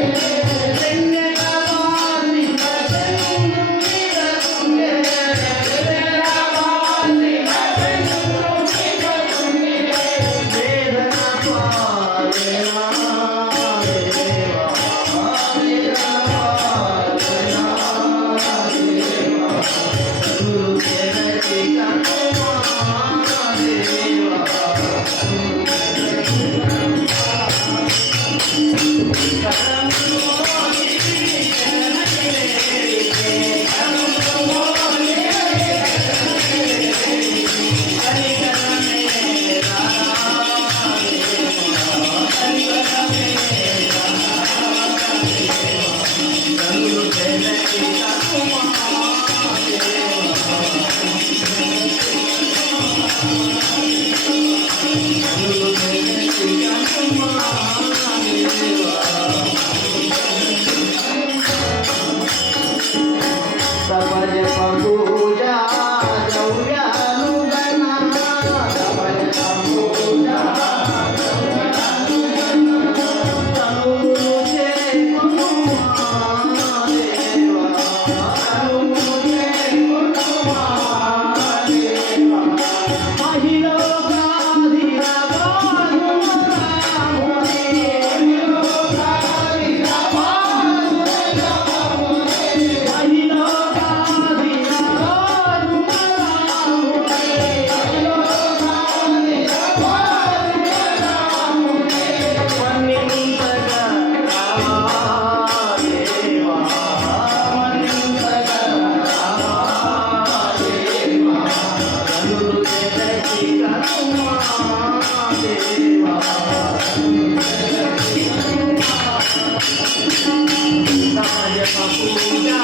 Yeah. পাগল। Saya pakunya